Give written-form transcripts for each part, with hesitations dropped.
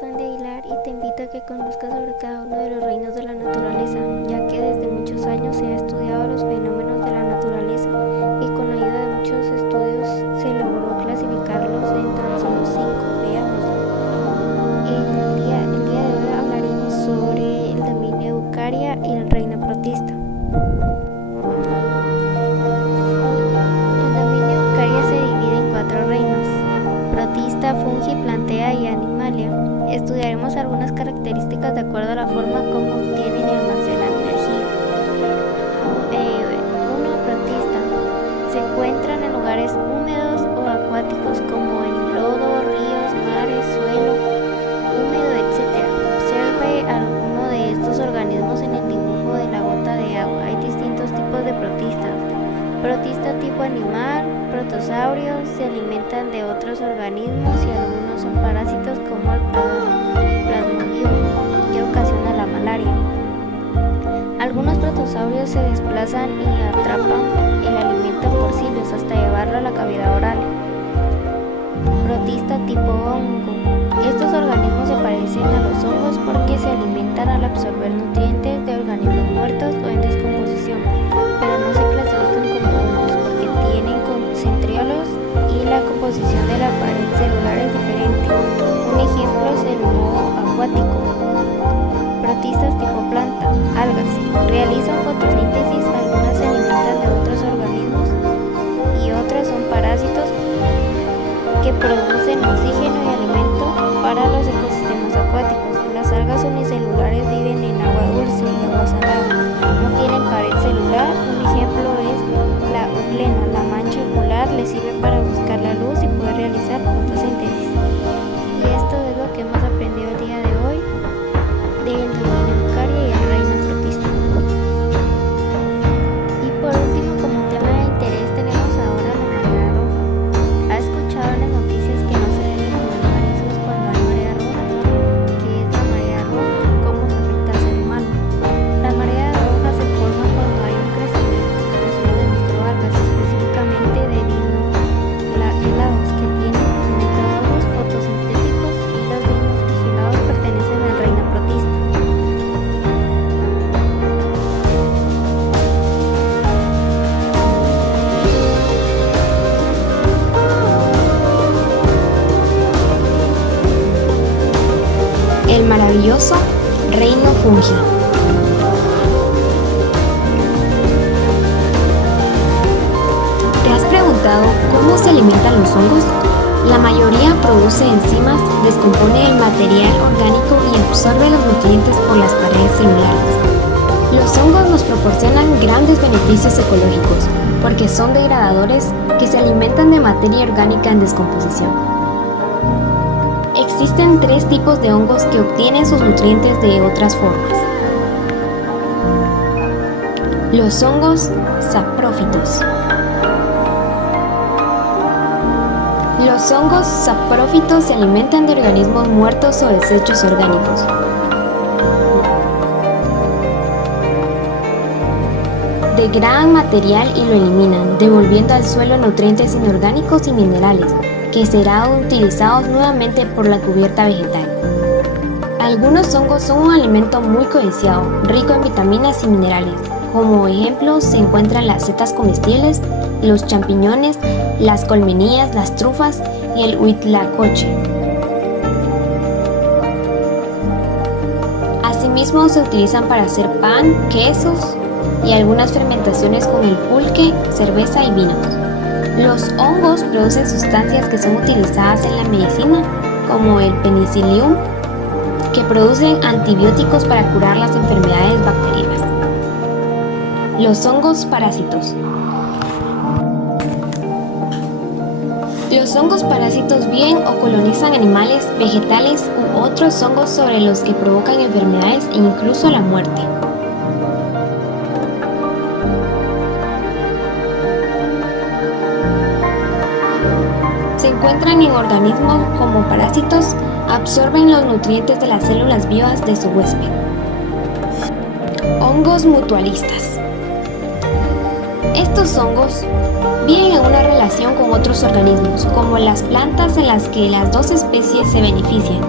soy de Aguilar y te invito a que conozcas sobre cada uno de los reinos de la naturaleza, ya que desde muchos años se ha estudiado los fenómenos de la naturaleza y con ayuda de muchos estudios se logró clasificarlos en tan solo 5, veámoslo. El día de hoy hablaremos sobre el dominio Eucaria y el reino protista. El dominio Eucaria se divide en 4 reinos: protista, fungi, plantea y animalia. Estudiaremos algunas características de acuerdo a la forma como obtienen y almacenan energía. 1. Protista. Se encuentran en lugares húmedos o acuáticos como en lodo, ríos, mares, suelo húmedo, etc. Observe alguno de estos organismos en el dibujo de la gota de agua. Hay distintos tipos de protistas. Protista tipo animal, protosaurios, se alimentan de otros organismos y algunos son parásitos como el plasmodium, que ocasiona la malaria. Algunos protosaurios se desplazan y atrapan el alimento por cilios hasta llevarlo a la cavidad oral. Protista tipo hongo. Estos organismos se parecen a los hongos porque se alimentan al absorber nutrientes de organismos muertos o en descomposición, pero no se clasifican como hongos porque tienen centriolos y la composición de la pared celular es diferente. Un ejemplo es el moho acuático. Protistas tipo planta, algas. Realizan fotosíntesis, algunas se alimentan de otros organismos y otras son parásitos que producen oxígeno y alimento para los ecosistemas acuáticos. Las algas unicelulares viven en agua dulce y agua salada. No tienen pared celular. Un ejemplo es la euglena. La mancha ocular les sirve para buscar la luz y poder realizar fotosíntesis. Y esto es lo que hemos aprendido el día de hoy del dominio Eucaria y el reino protista. Y por último, como tema de interés, tenemos ahora la marea roja. ¿Ha escuchado en las noticias que no se debe comer mariscos cuando hay marea roja? ¿Qué es la marea roja? ¿Cómo se afecta al ser humano? La marea roja se forma cuando hay un crecimiento explosivo de microalgas, específicamente de dinoflagellados, que tienen pigmentos rojos fotosintéticos, y los dinoflagellados pertenecen al reino protista. El maravilloso reino fungi. ¿Te has preguntado cómo se alimentan los hongos? La mayoría produce enzimas, descompone el material orgánico y absorbe los nutrientes por las paredes celulares. Los hongos nos proporcionan grandes beneficios ecológicos porque son degradadores que se alimentan de materia orgánica en descomposición. Existen 3 tipos de hongos que obtienen sus nutrientes de otras formas. Los hongos saprófitos. Los hongos saprófitos se alimentan de organismos muertos o desechos orgánicos. Degradan material y lo eliminan, devolviendo al suelo nutrientes inorgánicos y minerales, que serán utilizados nuevamente por la cubierta vegetal. Algunos hongos son un alimento muy codiciado, rico en vitaminas y minerales. Como ejemplos se encuentran las setas comestibles, los champiñones, las colmenillas, las trufas y el huitlacoche. Asimismo se utilizan para hacer pan, quesos y algunas fermentaciones con el pulque, cerveza y vinos. Los hongos producen sustancias que son utilizadas en la medicina, como el penicillium, que producen antibióticos para curar las enfermedades bacterianas. Los hongos parásitos. Los hongos parásitos viven o colonizan animales, vegetales u otros hongos sobre los que provocan enfermedades e incluso la muerte. Se encuentran en organismos como parásitos, absorben los nutrientes de las células vivas de su huésped. Hongos mutualistas. Estos hongos viven en una relación con otros organismos, como las plantas en las que las dos especies se benefician.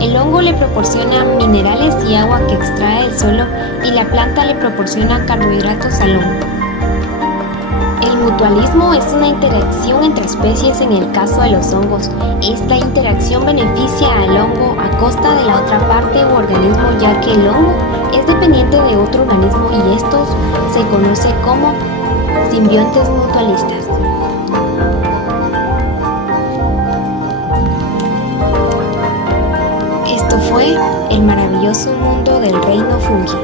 El hongo le proporciona minerales y agua que extrae del suelo y la planta le proporciona carbohidratos al hongo. El mutualismo es una interacción entre especies en el caso de los hongos. Esta interacción beneficia al hongo a costa de la otra parte u organismo, ya que el hongo es dependiente de otro organismo y estos se conoce como simbiontes mutualistas. Esto fue el maravilloso mundo del reino fungi.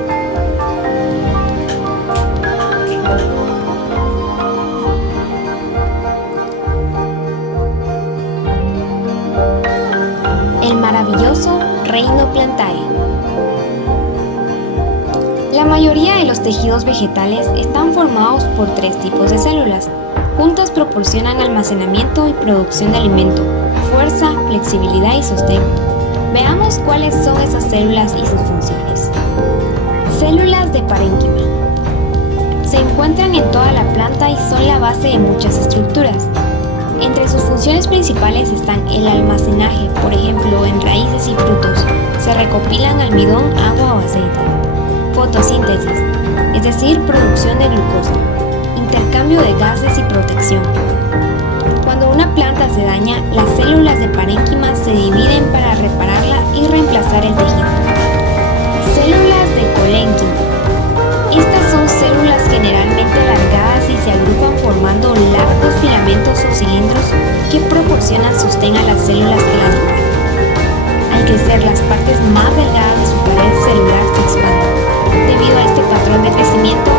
El maravilloso reino Plantae. La mayoría de los tejidos vegetales están formados por 3 tipos de células. Juntas proporcionan almacenamiento y producción de alimento, fuerza, flexibilidad y sostén. Veamos cuáles son esas células y sus funciones. Células de parénquima. Se encuentran en toda la planta y son la base de muchas estructuras. Entre sus funciones principales están el almacenaje, por ejemplo, en raíces y frutos. Se recopilan almidón, agua o aceite. Fotosíntesis, es decir, producción de glucosa. Intercambio de gases y protección. Cuando una planta se daña, las células de parénquima se dividen para repararla y reemplazar el tejido. Células de colénquima. Estas son células generalmente alargadas y se agrupan formando largos filamentos o cilindros que proporcionan sostén a las células que las rodean. Al crecer, las partes más delgadas de su pared celular se expanden. Debido a este patrón de crecimiento,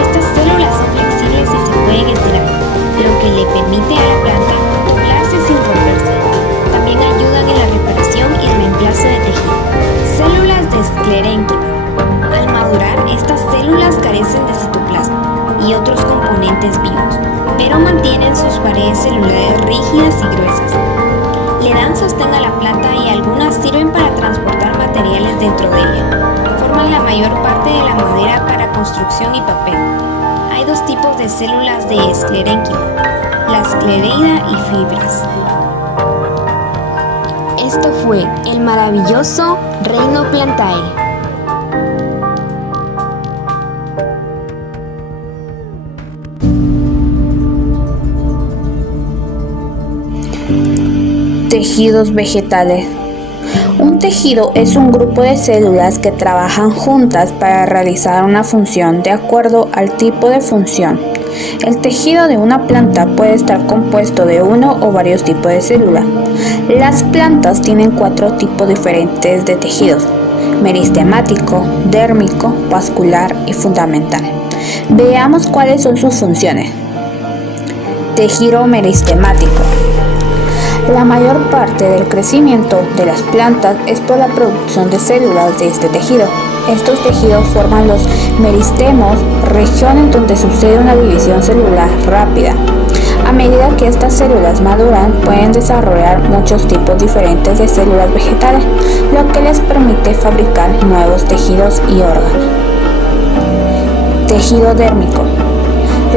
estas células son flexibles y se pueden estirar, lo que le permite a la planta doblarse sin romperse. También ayudan en la reparación y reemplazo de tejido. Células de esclerénquima. Al madurar, estas células carecen de citoplasma y otros componentes vivos, pero mantienen sus paredes celulares rígidas y gruesas. Le dan sostén a la planta y algunas sirven para transportar materiales dentro de ella. Forman la mayor parte de la madera para construcción y papel. Hay 2 tipos de células de esclerénquima, la esclereida y fibras. Esto fue el maravilloso reino Plantae. Tejidos vegetales. Un tejido es un grupo de células que trabajan juntas para realizar una función de acuerdo al tipo de función. El tejido de una planta puede estar compuesto de uno o varios tipos de células. Las plantas tienen 4 tipos diferentes de tejidos: meristemático, dérmico, vascular y fundamental. Veamos cuáles son sus funciones. Tejido meristemático. La mayor parte del crecimiento de las plantas es por la producción de células de este tejido. Estos tejidos forman los meristemos, región en donde sucede una división celular rápida. A medida que estas células maduran, pueden desarrollar muchos tipos diferentes de células vegetales, lo que les permite fabricar nuevos tejidos y órganos. Tejido dérmico.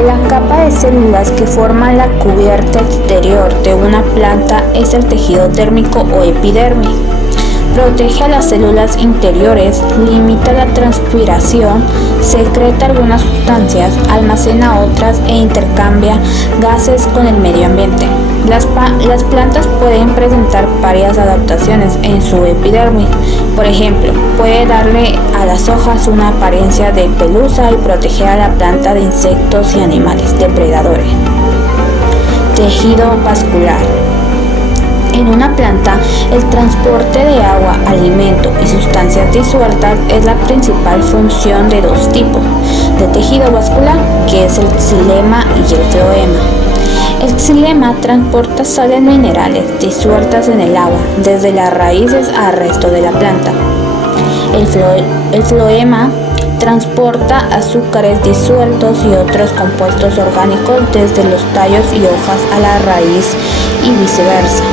La capa de células que forman la cubierta exterior de una planta es el tejido dérmico o epidermis. Protege a las células interiores, limita la transpiración, secreta algunas sustancias, almacena otras e intercambia gases con el medio ambiente. Las plantas pueden presentar varias adaptaciones en su epidermis. Por ejemplo, puede darle a las hojas una apariencia de pelusa y proteger a la planta de insectos y animales depredadores. Tejido vascular. En una planta, el transporte de agua, alimento y sustancias disueltas es la principal función de 2 tipos de tejido vascular, que es el xilema y el floema. El xilema transporta sales minerales disueltas en el agua, desde las raíces al resto de la planta. El floema transporta azúcares disueltos y otros compuestos orgánicos desde los tallos y hojas a la raíz y viceversa.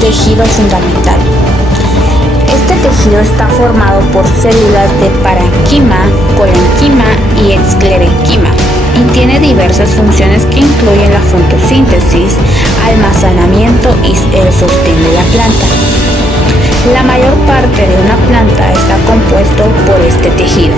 Tejido fundamental. Este tejido está formado por células de parenquima, colenquima y esclerenquima y tiene diversas funciones que incluyen la fotosíntesis, almacenamiento y el sostén de la planta. La mayor parte de una planta está compuesto por este tejido.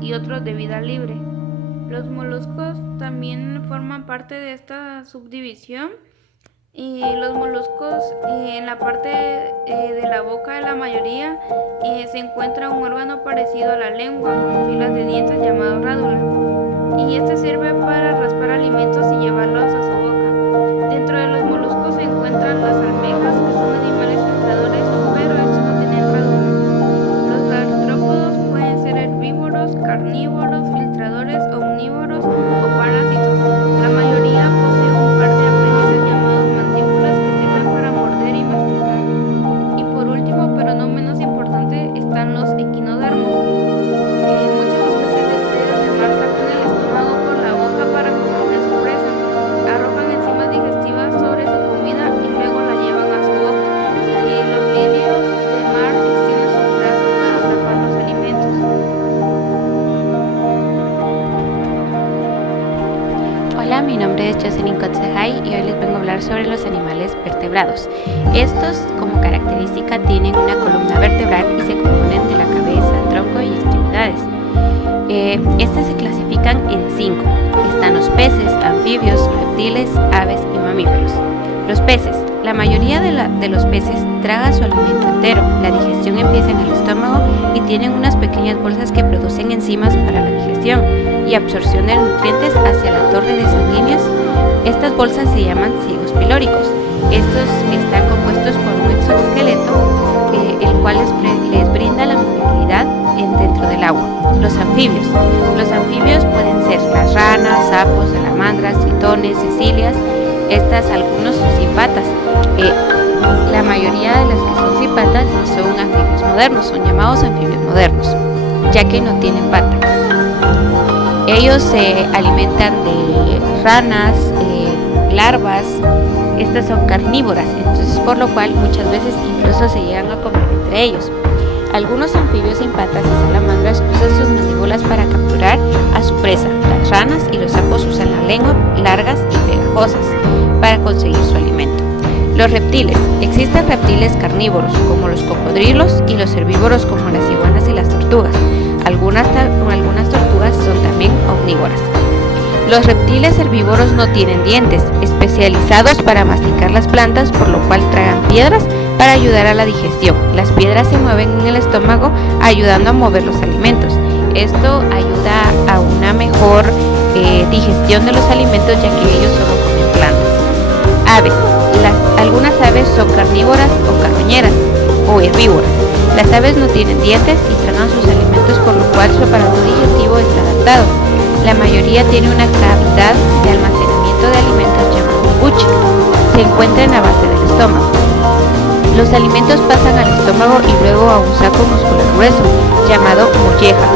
Y otros de vida libre. Los moluscos también forman parte de esta subdivisión y los moluscos en la parte de la boca de la mayoría se encuentra un órgano parecido a la lengua con filas de dientes llamado rádula y este sirve para raspar alimentos y llevarlos a su boca. Dentro de los moluscos se encuentran las almejas, que son animales filtradores, pero estos no tienen rádula. Los artrópodos pueden ser herbívoros, carnívoros, filtradores, omnívoros o parásitos. La mayoría posee un par de apéndices llamados mandíbulas que sirven para morder y masticar. Y por último, pero no menos importante, están los equinodermos. Muchas especies de estrellas de mar sacan el estómago por la boca para comer su presa. Arrojan enzimas digestivas sobre su comida y luego la llevan a su boca. Los lirios de mar extienden sus brazos para atrapar los alimentos. Hola, mi nombre es Jocelyn Kotzehai y hoy les vengo a hablar sobre los animales vertebrados. Estos, como característica, tienen una columna vertebral y se componen de la cabeza, tronco y extremidades. Estas se clasifican en 5. Están los peces, anfibios, reptiles, aves y mamíferos. Los peces. La mayoría de los peces traga su alimento entero. La digestión empieza en el estómago y tienen unas pequeñas bolsas que producen enzimas para la digestión y absorción de nutrientes hacia la torre de sanguíneos. Estas bolsas se llaman cilios pilóricos. Estos están compuestos por un exoesqueleto, el cual les brinda la movilidad dentro del agua. Los anfibios. Los anfibios pueden ser las ranas, sapos, salamandras, tritones, cecilias. Algunos son sin patas. La mayoría de las que son sin patas son anfibios modernos, son llamados anfibios modernos, ya que no tienen pata. Ellos se alimentan de ranas, larvas. Estas son carnívoras, entonces por lo cual muchas veces incluso se llegan a comer entre ellos. Algunos anfibios sin patas y salamandras usan sus mandíbulas para capturar a su presa. Las ranas y los sapos usan la lengua largas y pegajosas para conseguir su alimento. Los reptiles. Existen reptiles carnívoros como los cocodrilos y los herbívoros como las iguanas y las tortugas. Algunas tortugas son también omnívoras. Los reptiles herbívoros no tienen dientes, especializados para masticar las plantas, por lo cual tragan piedras para ayudar a la digestión. Las piedras se mueven en el estómago ayudando a mover los alimentos. Esto ayuda a una mejor digestión de los alimentos, ya que ellos solo comen plantas. Aves. Algunas aves son carnívoras o carroñeras o herbívoras. Las aves no tienen dientes y tragan sus alimentos, por lo cual su aparato digestivo está adaptado. La mayoría tiene una cavidad de almacenamiento de alimentos llamado buche. Se encuentra en la base del estómago. Los alimentos pasan al estómago y luego a un saco muscular grueso llamado molleja.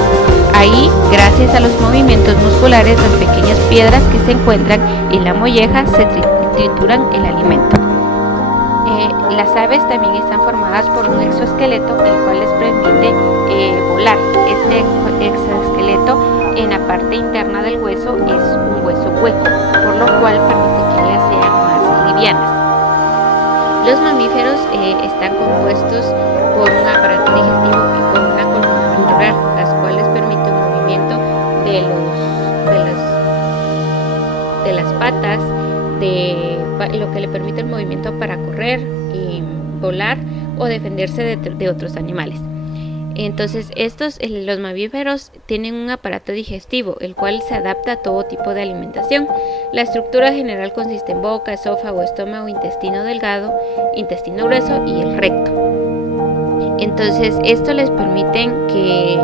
Ahí, gracias a los movimientos musculares, las pequeñas piedras que se encuentran en la molleja se trituran el alimento. Las aves también están formadas por un exoesqueleto, el cual les permite volar. Este exoesqueleto en la parte interna del hueso es un hueso hueco, por lo cual permite que ellas sean más livianas. Los mamíferos están compuestos por un aparato digestivo y por una columna vertebral, las cuales permiten un movimiento de las patas, lo que le permite el movimiento para correr, volar o defenderse de otros animales. Entonces los mamíferos tienen un aparato digestivo, el cual se adapta a todo tipo de alimentación. La estructura general consiste en boca, esófago, estómago, intestino delgado, intestino grueso y el recto. Entonces esto les permite que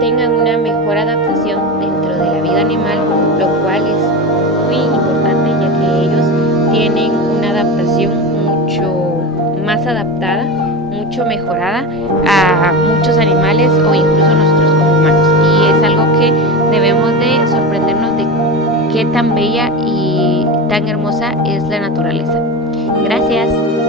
tengan una mejor adaptación dentro de la vida animal, lo cual es muy importante, ya que ellos tienen una adaptación mucho más adaptada, mucho mejorada a muchos animales o incluso nosotros como humanos, y es algo que debemos de sorprendernos de qué tan bella y tan hermosa es la naturaleza. Gracias.